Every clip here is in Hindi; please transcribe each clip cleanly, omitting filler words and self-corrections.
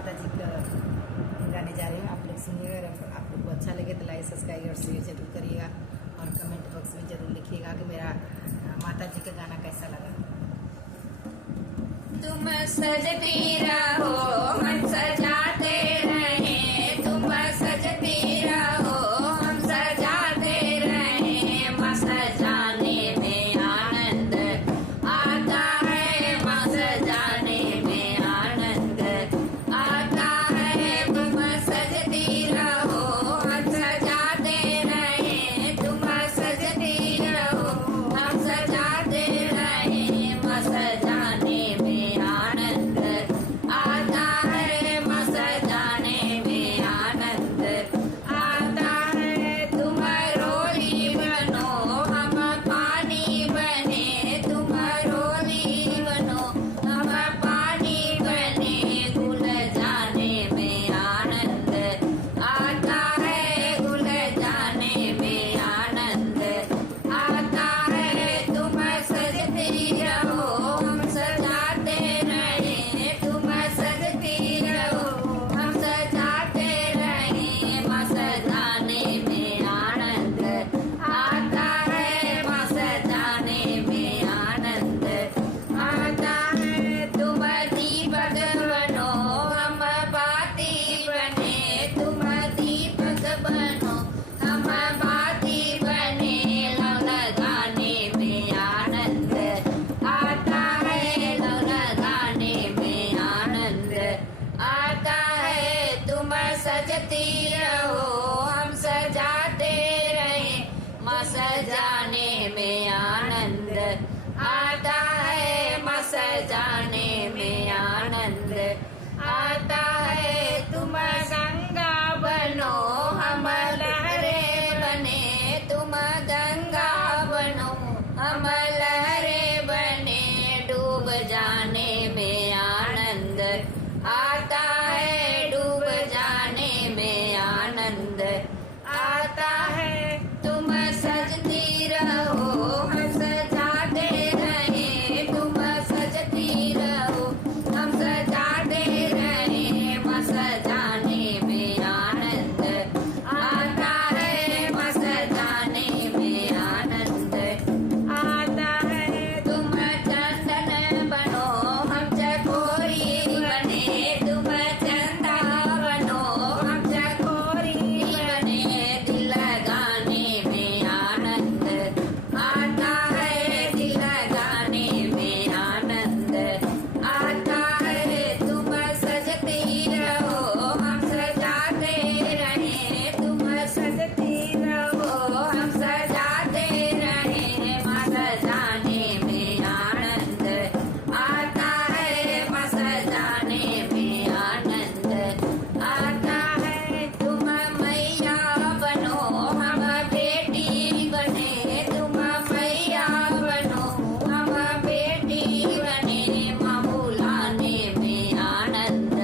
माता जी का गाने जा रही हूँ। आप लोग सुनिएगा। अगर आप लोग को अच्छा लगे तो लाइक सब्सक्राइब और शेयर जरूर करिएगा और कमेंट बॉक्स में जरूर लिखिएगा कि मेरा माता जी का गाना कैसा लगा। तुम सजती रहो हम सजाते रहे, तुम सजती रहो हम सजाते रहे, माँ सजाने में आनंद आता है, माँ सजाने में आनंद आता है। तुम सजती रहो हम सजाते रहे, तुम सजती रहो हम सजाते रहे, माँ सजाने में आनंद आता है, माँ सजाने में आनंद आता है। तुम रोली बनो हम पानी बने, तुम रोली बनो हम पानी बने, घुल जाने में आनंद आता है, घुल जाने में आनंद आता है। तुम सजती रहो हम सजाते रहे, तुम सजती रहो हम सजाते रहे, माँ सजाने में आनंद आता है, माँ सजाने में आनंद आता है। तुम दीपक बनो हम बाती बने, तुम दीपक बनो हम बाती बने, लौ लगाने में आनंद आता है, लौ लगाने में आनंद आता है। तुम सजती रहो हम सजाते रहे, माँ सजाने में आनंद आता है, माँ सजाने में आनंद आता है। तुम गंगा बनो हम लहरे बने, तुम गंगा बनो हम लहरे बने, डूब जाने में आनंद आता है, डूब जाने में आनंद आता है। तुम सजती रहो हम सजाते रहे, तुम सजती रहो हम सजाते रहे, माँ सजाने में आनंद आता है, माँ सजाने में आनंद आता है। तुम चंदन बनो हम चकोरी बने, तुम चंदा बनो हम चकोरी बने, दिल लगाने में आनंद आता है, दिल लगाने में आनंद आता है। तुम सजती रहो हम सजाते रहे, तुम सजती रहो हम सजाते रहे, माँ सजाने में आनंद आता है, माँ सजाने में आनंद आता है। तुम मैया बनो हम बेटी बने, तुम मैया बनो हम बेटी बने, माँ बुलाने में आनंद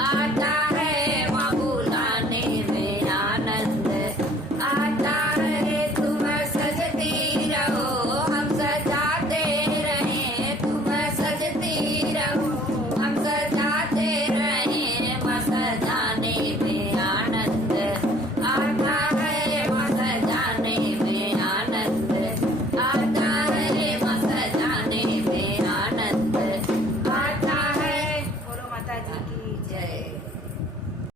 आता है, माँ बुलाने में आनंद आता है। तुम सजती रहो हम सजाते रहे, तुम सजती रहो हम सजाते रहे, माँ सजाने में आनंद आता है, माँ सजाने में आनंद आता है, माँ सजाने में आनंद आता है। बोलो माता जी की जय।